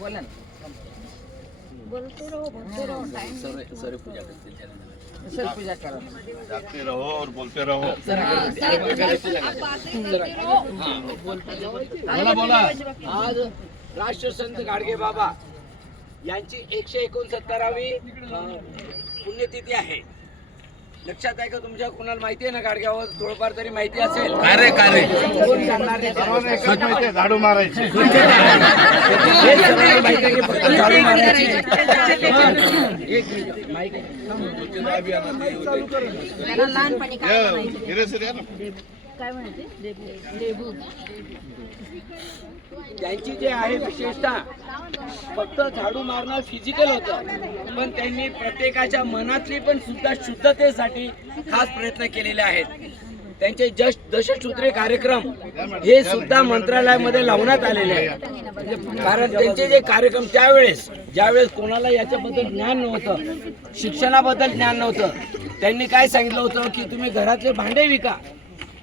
बोला ना. बोलते रहो टाइम सर पूजा करते सर पूजा करा. जागते रहो और बोलते रहो. बोला बोला. आज राष्ट्रसंत गाडगे बाबा यांची 169वी पुण्यतिथी आहे. लक्षात आहे का तुमच्या? कोणाला माहिती आहे ना गाडग्यावर? थोडंफार तरी माहिती असेल. कार्य कार्य कोण सांगणार नाही? सर्वांना एकच माहिती आहे, झाडू मारायची. हे सगळ्यांना माहिती आहे की फक्त झाडू मारायची. एक मिनिट माईक त्याला लहानपणी काय म्हणायचे? हिरेसर या ना. काय म्हणायचे? लेबू. त्यांची जे आहे विशेषता फक्त झाडू मारणं फिजिकल होतं, पण त्यांनी प्रत्येकाच्या मनातली पण सुद्धा शुद्धतेसाठी खास प्रयत्न केलेले आहेत. त्यांचे दशसूत्रे कार्यक्रम हे सुद्धा मंत्रालयामध्ये लावण्यात आलेले आहेत. कारण त्यांचे जे कार्यक्रम ज्यावेळेस कोणाला याच्याबद्दल ज्ञान नव्हतं, शिक्षणाबद्दल ज्ञान नव्हतं, त्यांनी काय सांगितलं होतं की तुम्ही घरातले भांडे विका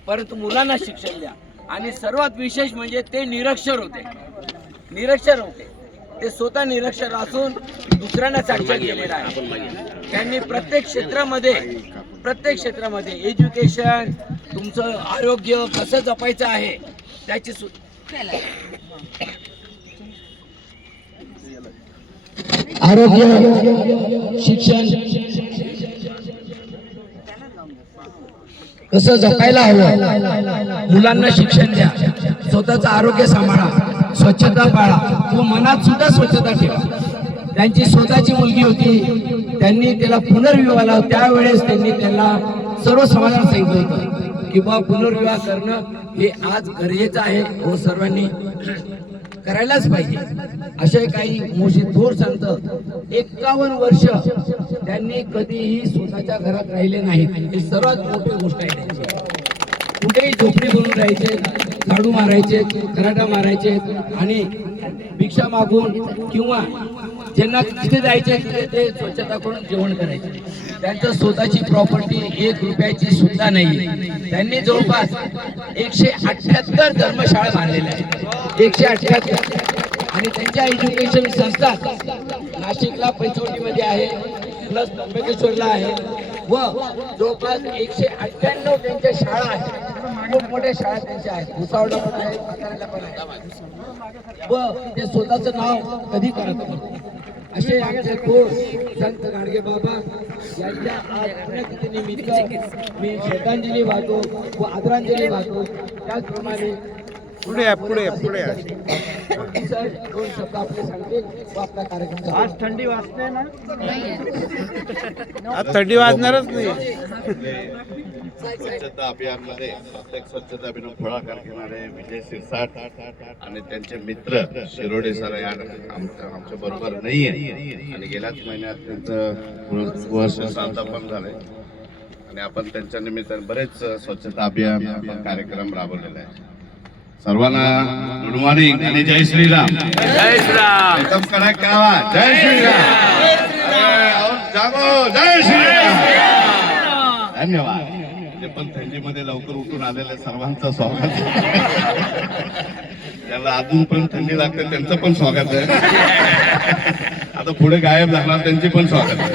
परंतु मुलांना शिक्षण द्या. आणि सर्वात विशेष म्हणजे ते निरक्षर होते. ते स्वतः निरक्षर असून दुसऱ्यांना साक्षर केलेलं आहे. त्यांनी प्रत्येक क्षेत्रामध्ये एज्युकेशन, तुमचं आरोग्य कसं जपायचं आहे त्याची आरोग्य, शिक्षण कसं जपायला हवं, मुलांना शिक्षण द्या, स्वतःचं आरोग्य सांभाळा, स्वच्छता पाळा व मनात सुद्धा स्वच्छता ठेवा. त्यांची स्वतःची मुलगी होती, त्यांनी त्याला पुनर्विवाह लावला. त्यावेळेस त्यांनी त्याला सर्व समाजाला सांगितलं होतं की बा पुनर्विवाह करणं हे आज गरजेचं आहे व सर्वांनी करायलाच पाहिजे. असे काही मोठे थोर संत 51 वर्ष त्यांनी कधीही स्वतःच्या घरात राहिले नाहीत. ही सर्वात मोठी गोष्ट आहे त्यांची. कुठेही झोपडी बनवून राहायचे, झाडू मारायचे, खराटा मारायचे आणि भिक्षा मागून किंवा ज्यांना तिथे जायचे तिथे ते स्वच्छता करून जेवण करायचे. त्यांचं स्वतःची प्रॉपर्टी 1 रुपयाची सुद्धा नाही. त्यांनी जवळपास 178 धर्मशाळा बांधलेल्या आहेत. 178. आणि त्यांच्या एज्युकेशन संस्था नाशिकला पंचवटीमध्ये आहे, प्लस त्र्यंबकेश्वरला आहे व जवळपास 198 त्यांच्या शाळा आहेत. खूप मोठ्या शाळा त्यांच्या आहेत. भुसावळला पण आहे, साताऱ्याला पण आहे व ते स्वतःचं नाव कधी करत नाही. असे आमचे थोर संत गाडगे बाबा यांच्या आज पुण्यतिथीनिमित्त मी श्रद्धांजली वाहतो व आदरांजली वाहतो. त्याचप्रमाणे पुढे सर 2 शब्द आपले सांगतील व आपला कार्यक्रम. आज थंडी वाजते ना? आज थंडी वाजणारच नाही. स्वच्छता अभियानमध्ये प्रत्येक स्वच्छता अभियान पुढाकार घेणारे विजय शिरसाट आणि त्यांचे मित्र शिरोडे सर आमच्या बरोबर नाहीये आणि गेल्याच महिन्यात त्यांचं वर्ष श्राद्ध पण झालंय आणि आपण त्यांच्या निमित्ताने बरेच स्वच्छता अभियान आपण कार्यक्रम राबवलेला आहे. सर्वांना गुड मॉर्निंग आणि जय श्रीराम. जय श्रीराम. एकदम कडक करावा. जय श्रीराम. जागो. जय श्रीराम. धन्यवाद. जे पण थंडीमध्ये लवकर उठून आलेले सर्वांचं स्वागत. ज्याला अजून पण थंडी लागते त्यांचं पण स्वागत आहे. आता पुढे गायब झाला त्यांचे पण स्वागत आहे.